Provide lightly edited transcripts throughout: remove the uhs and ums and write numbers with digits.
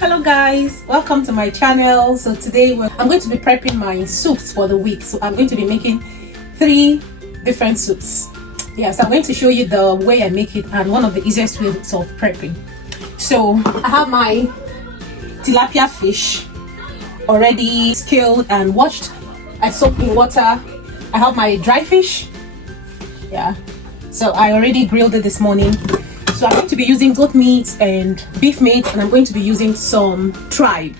Hello guys, welcome to my channel. So today I'm going to be prepping my soups for the week. So I'm going to be making 3 different soups. Yes, I'm going to show you the way I make it and one of the easiest ways of prepping. So I have my tilapia fish already scaled and washed. I soaked in water. I have my dry fish. Yeah, so I already grilled it this morning. So I'm going to be using goat meat and beef meat, and I'm going to be using some tribe.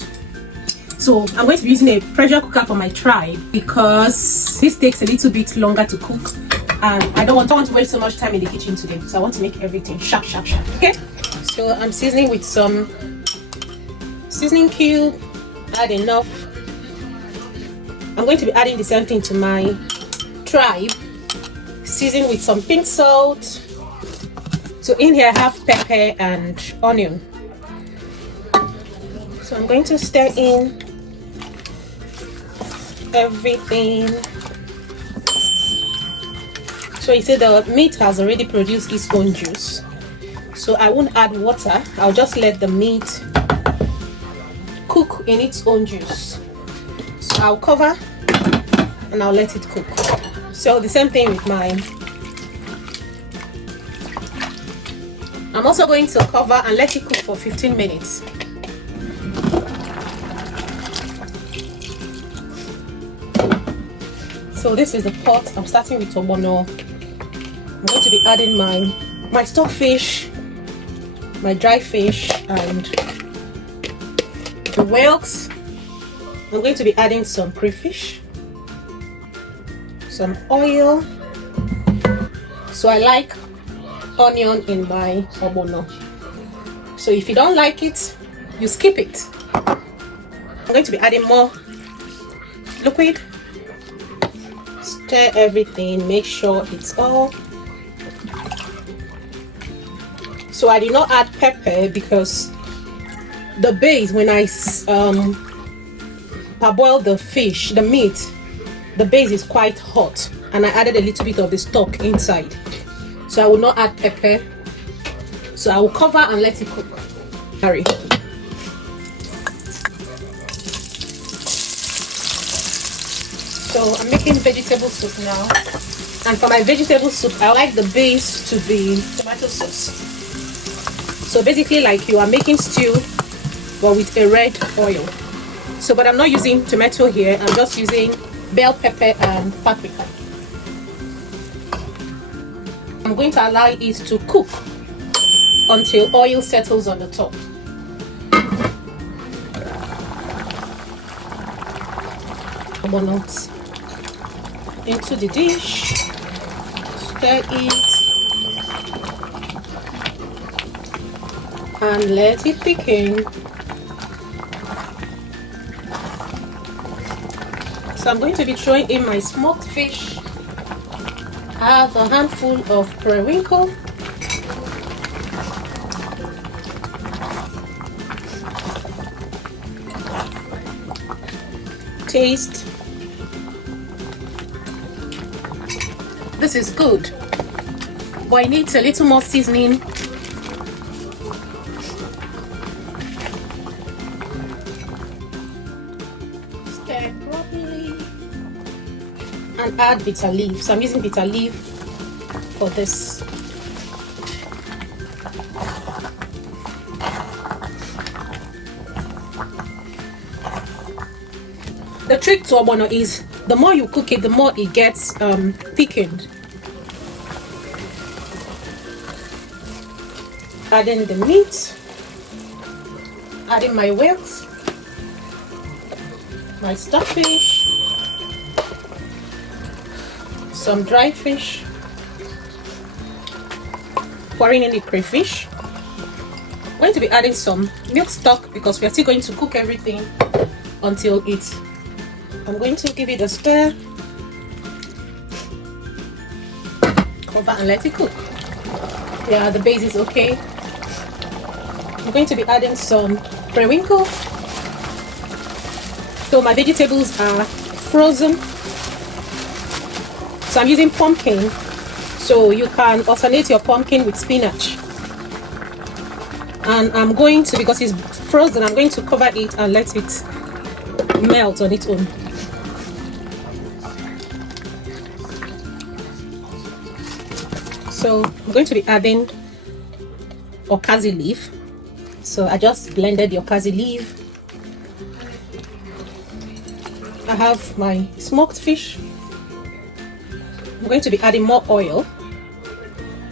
So I'm going to be using a pressure cooker for my tribe because this takes a little bit longer to cook, and I don't want to waste so much time in the kitchen today. So I want to make everything sharp. Okay, so I'm seasoning with some seasoning cube. Add enough. I'm going to be adding the same thing to my tribe. Season with some pink salt. So in here I have pepper and onion. So I'm going to stir in everything. So you see the meat has already produced its own juice. So I won't add water. I'll just let the meat cook in its own juice. So I'll cover and I'll let it cook. So the same thing with mine. I'm also going to cover and let it cook for 15 minutes. So this is the pot. I'm starting with ogbono. I'm going to be adding my stock fish, my dry fish, and the whelks. I'm going to be adding some crayfish, some oil. So I like onion in my ogbono. So if you don't like it, you skip it. I'm going to be adding more liquid. Stir everything, make sure it's all. So I did not add pepper because the base, when I parboil the fish, the meat, the base is quite hot, and I added a little bit of the stock inside. So I will not add pepper. So I will cover and let it cook. Hurry. So I'm making vegetable soup now. And for my vegetable soup, I like the base to be tomato sauce. So basically like you are making stew, but with a red oil. So but I'm not using tomato here. I'm just using bell pepper and paprika. I'm going to allow it to cook until oil settles on the top. Ogbono into the dish, stir it, and let it thicken. So I'm going to be throwing in my smoked fish. I have a handful of periwinkle, taste. This is good, but it needs a little more seasoning. Stir properly and add bitter leaf. So I'm using bitter leaf for this. The trick to ogbono is the more you cook it, the more it gets thickened. Adding the meat, adding my whelks, my stockfish, some dry fish, pouring in the crayfish. I'm going to be adding some milk stock because we are still going to cook everything until it's. I'm going to give it a stir, cover and let it cook. Yeah, the base is okay. I'm going to be adding some periwinkle. So my vegetables are frozen. So I'm using pumpkin. So you can alternate your pumpkin with spinach. And I'm going to, because it's frozen, I'm going to cover it and let it melt on its own. So I'm going to be adding okazi leaf. So I just blended the okazi leaf. I have my smoked fish. I'm going to be adding more oil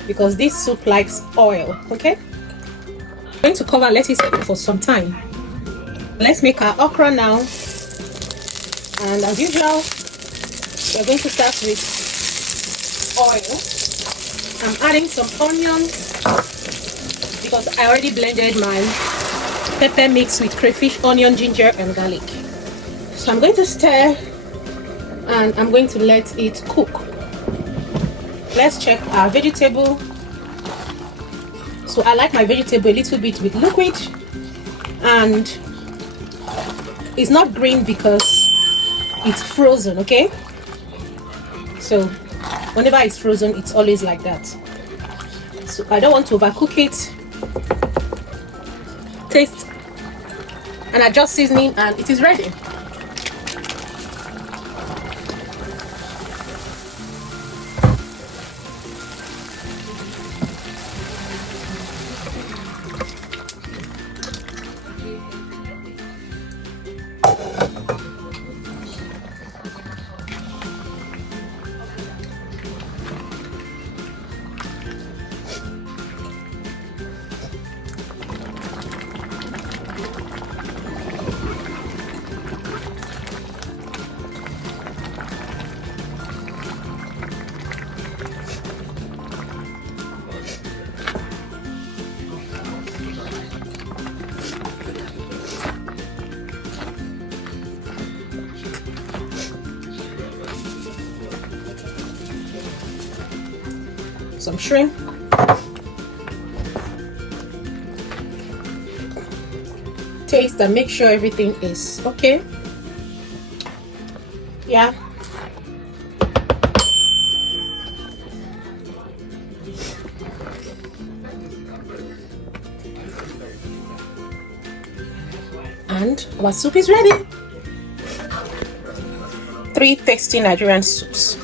because this soup likes oil. Okay, I'm going to cover and let it cook for some time. Let's make our okra now, and as usual we're going to start with oil. I'm adding some onion because I already blended my pepper mix with crayfish, onion, ginger and garlic. So I'm going to stir and I'm going to let it cook. Let's check our vegetable. So I like my vegetable a little bit with liquid, and it's not green because it's frozen. Okay, so whenever it's frozen it's always like that. So I don't want to overcook it. Taste and adjust seasoning and it is ready. Some shrimp, taste and make sure everything is okay. Yeah, and our soup is ready. 3 tasty Nigerian soups.